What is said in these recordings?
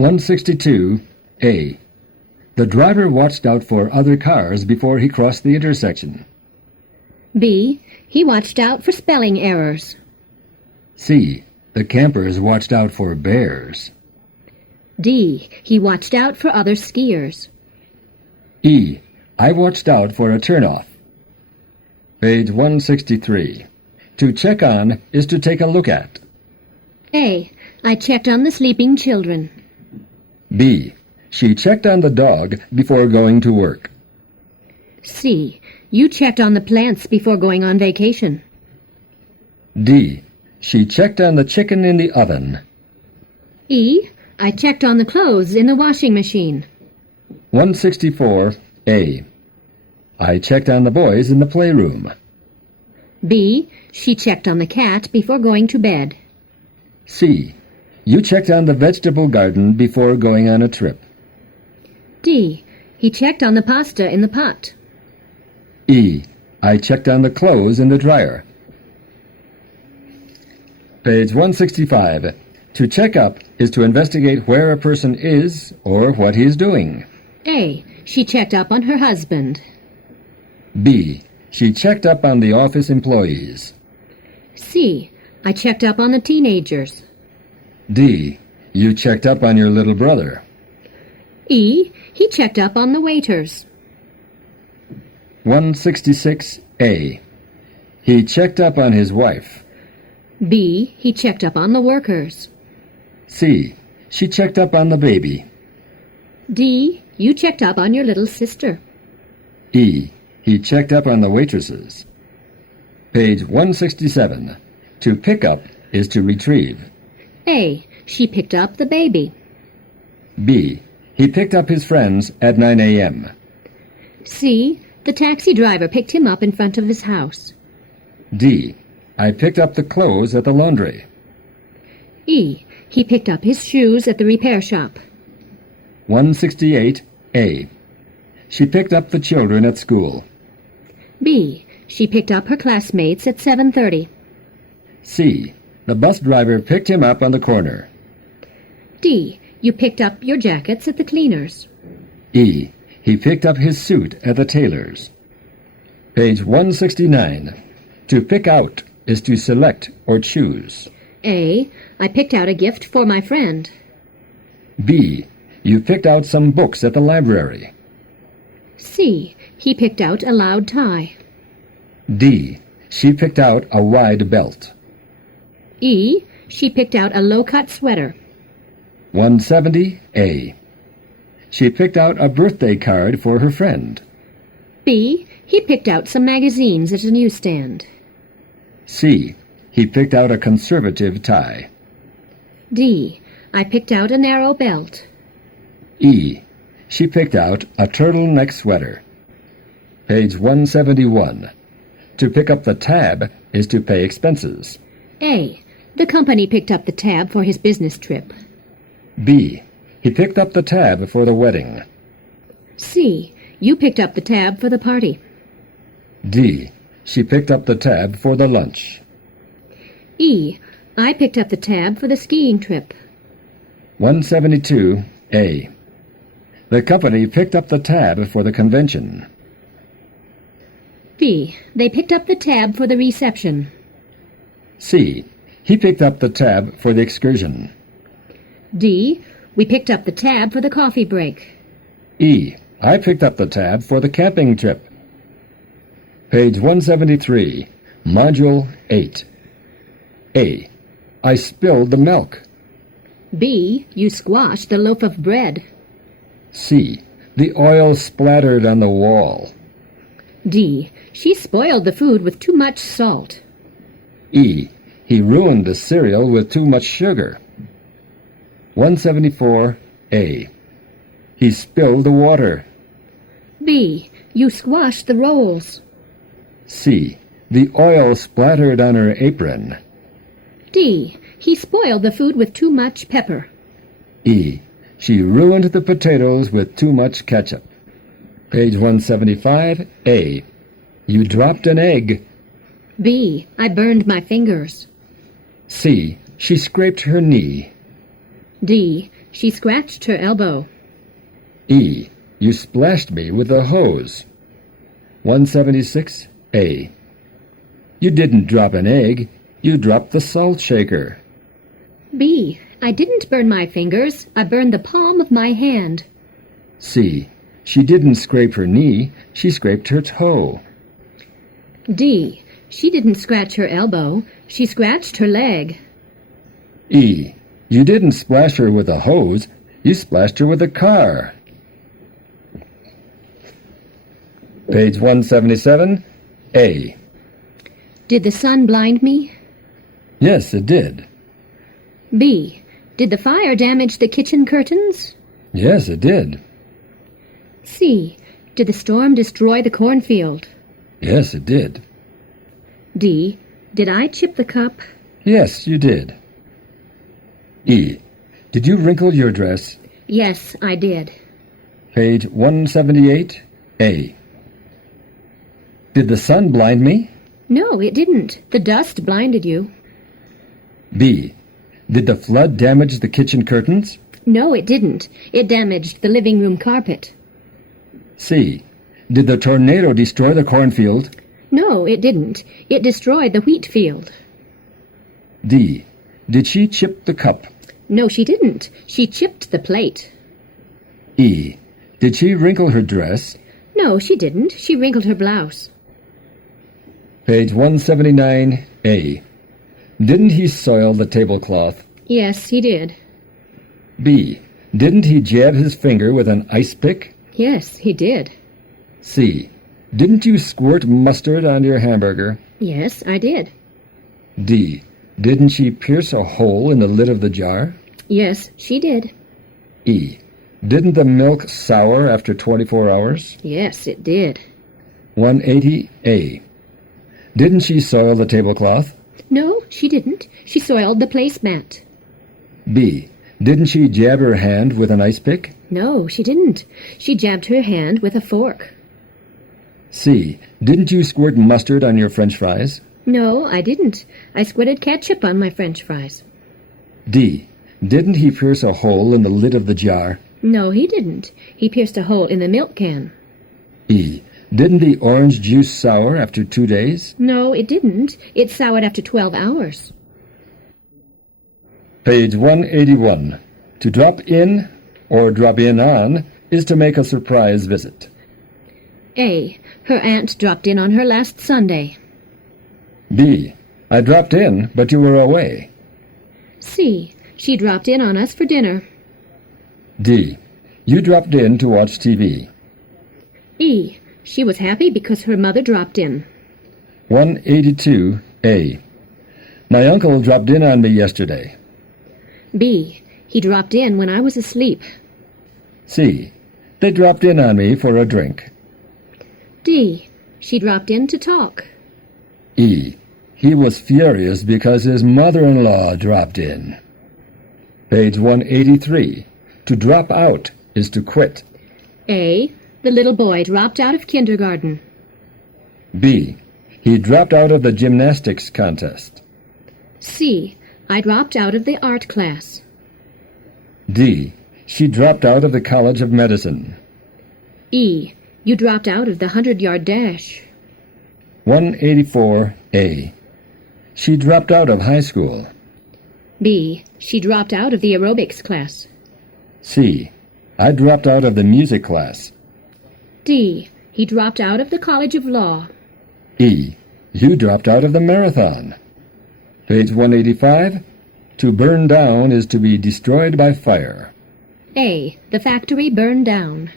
162A. The driver watched out for other cars before he crossed the intersection. B. He watched out for spelling errors. C. The campers watched out for bears. D. He watched out for other skiers. E. I watched out for a turnoff. Page 163. To check on is to take a look at. A. I checked on the sleeping children. B. She checked on the dog before going to work. C. You checked on the plants before going on vacation. D. She checked on the chicken in the oven. E. I checked on the clothes in the washing machine. 164A. I checked on the boys in the playroom. B. She checked on the cat before going to bed. C. You checked on the vegetable garden before going on a trip. D. He checked on the pasta in the pot. E. I checked on the clothes in the dryer. Page 165. To check up is to investigate where a person is or what he is doing. A. She checked up on her husband. B. She checked up on the office employees. C. I checked up on the teenagers. D. You checked up on your little brother. E. He checked up on the waiters. 166A. He checked up on his wife. B. He checked up on the workers. C. She checked up on the baby. D. You checked up on your little sister. E. He checked up on the waitresses. Page 167. To pick up is to retrieve. A. She picked up the baby. B. He picked up his friends at 9 a.m. C. The taxi driver picked him up in front of his house. D. I picked up the clothes at the laundry. E. He picked up his shoes at the repair shop. 168A. She picked up the children at school. B. She picked up her classmates at 7:30. C. The bus driver picked him up on the corner. D. You picked up your jackets at the cleaners. E. He picked up his suit at the tailor's. Page 169. To pick out is to select or choose. A. I picked out a gift for my friend. B. You picked out some books at the library. C. He picked out a loud tie. D. She picked out a wide belt. E. She picked out a low-cut sweater. 170A. She picked out a birthday card for her friend. B. He picked out some magazines at a newsstand. C. He picked out a conservative tie. D. I picked out a narrow belt. E. She picked out a turtleneck sweater. Page 171. To pick up the tab is to pay expenses. A. The company picked up the tab for his business trip. B. He picked up the tab for the wedding. C. You picked up the tab for the party. D. She picked up the tab for the lunch. E. I picked up the tab for the skiing trip. 172A. The company picked up the tab for the convention. B. They picked up the tab for the reception. C. He picked up the tab for the excursion. D. We picked up the tab for the coffee break. E. I picked up the tab for the camping trip. Page 173, Module 8. A. I spilled the milk. B. You squashed the loaf of bread. C. The oil splattered on the wall. D. She spoiled the food with too much salt. E. He ruined the cereal with too much sugar. 174A. He spilled the water. B. You squashed the rolls. C. The oil splattered on her apron. D. He spoiled the food with too much pepper. E. She ruined the potatoes with too much ketchup. Page 175A. You dropped an egg. B. I burned my fingers. C. She scraped her knee. D. She scratched her elbow. E. You splashed me with a hose. 176A. You didn't drop an egg. You dropped the salt shaker. B. I didn't burn my fingers. I burned the palm of my hand. C. She didn't scrape her knee. She scraped her toe. D. She didn't scratch her elbow. She scratched her leg. E. You didn't splash her with a hose. You splashed her with a car. Page 177. A. Did the sun blind me? Yes, it did. B. Did the fire damage the kitchen curtains? Yes, it did. C. Did the storm destroy the cornfield? Yes, it did. D. Did I chip the cup? Yes, you did. E. Did you wrinkle your dress? Yes, I did. Page 178. A. Did the sun blind me? No, it didn't. The dust blinded you. B. Did the flood damage the kitchen curtains? No, it didn't. It damaged the living room carpet. C. Did the tornado destroy the cornfield? No, it didn't. It destroyed the wheat field. D. Did she chip the cup? No, she didn't. She chipped the plate. E. Did she wrinkle her dress? No, she didn't. She wrinkled her blouse. Page 179A. Didn't he soil the tablecloth? Yes, he did. B. Didn't he jab his finger with an ice pick? Yes, he did. C. Didn't you squirt mustard on your hamburger? Yes, I did. D. Didn't she pierce a hole in the lid of the jar? Yes, she did. E. Didn't the milk sour after 24 hours? Yes, it did. 180A. Didn't she soil the tablecloth? No, she didn't. She soiled the placemat. B. Didn't she jab her hand with an ice pick? No, she didn't. She jabbed her hand with a fork. C. Didn't you squirt mustard on your French fries? No, I didn't. I squirted ketchup on my French fries. D. Didn't he pierce a hole in the lid of the jar? No, he didn't. He pierced a hole in the milk can. E. Didn't the orange juice sour after 2 days? No, it didn't. It soured after 12 hours. Page 181. To drop in or drop in on is to make a surprise visit. A. Her aunt dropped in on her last Sunday. B. I dropped in, but you were away. C. She dropped in on us for dinner. D. You dropped in to watch TV. E. She was happy because her mother dropped in. 182A. My uncle dropped in on me yesterday. B. He dropped in when I was asleep. C. They dropped in on me for a drink. D. She dropped in to talk. E. He was furious because his mother-in-law dropped in. Page 183. To drop out is to quit. A. The little boy dropped out of kindergarten. B. He dropped out of the gymnastics contest. C. I dropped out of the art class. D. She dropped out of the College of Medicine. E. You dropped out of the 100-yard dash. 184A. She dropped out of high school. B. She dropped out of the aerobics class. C. I dropped out of the music class. D. He dropped out of the College of Law. E. You dropped out of the marathon. Page 185. To burn down is to be destroyed by fire. A. The factory burned down.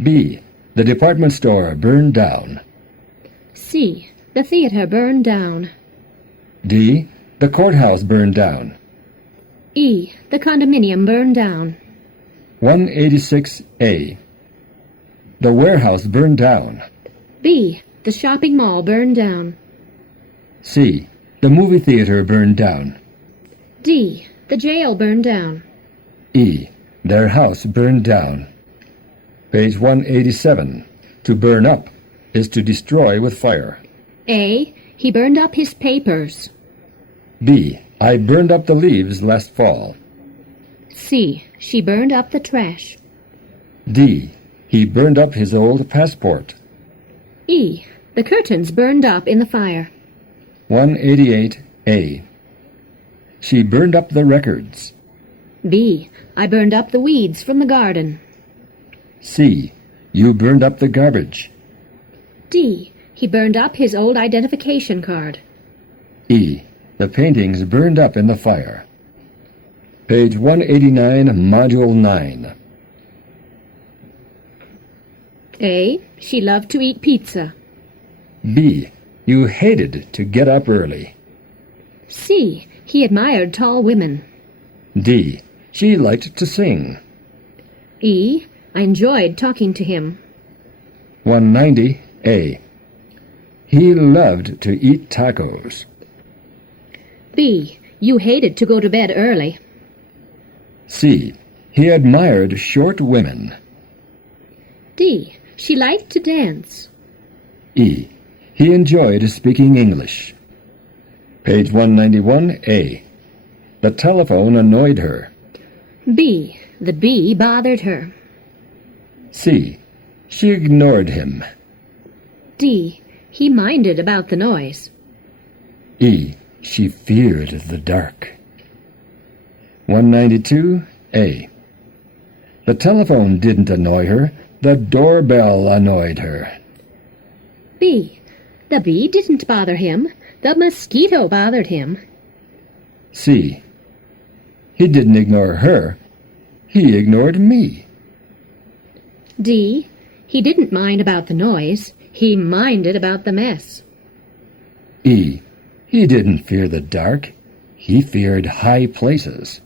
B. The department store burned down. C. The theater burned down. D. The courthouse burned down. E. The condominium burned down. 186A. The warehouse burned down. B. The shopping mall burned down. C. The movie theater burned down. D. The jail burned down. E. Their house burned down. Page 187. To burn up is to destroy with fire. A. He burned up his papers. B. I burned up the leaves last fall. C. She burned up the trash. D. He burned up his old passport. E. The curtains burned up in the fire. 188A. She burned up the records. B. I burned up the weeds from the garden. C. You burned up the garbage. D. He burned up his old identification card. E. The paintings burned up in the fire. Page 189, Module 9. A. She loved to eat pizza. B. You hated to get up early. C. He admired tall women. D. She liked to sing. E. I enjoyed talking to him. 190A. He loved to eat tacos. B. You hated to go to bed early. C. He admired short women. D. She liked to dance. E. He enjoyed speaking English. Page 191A. The telephone annoyed her. B. The bee bothered her. C. She ignored him. D. He minded about the noise. E. She feared the dark. 192A. The telephone didn't annoy her. The doorbell annoyed her. B. The bee didn't bother him. The mosquito bothered him. C. He didn't ignore her. He ignored me. D. He didn't mind about the noise. He minded about the mess. E. He didn't fear the dark. He feared high places.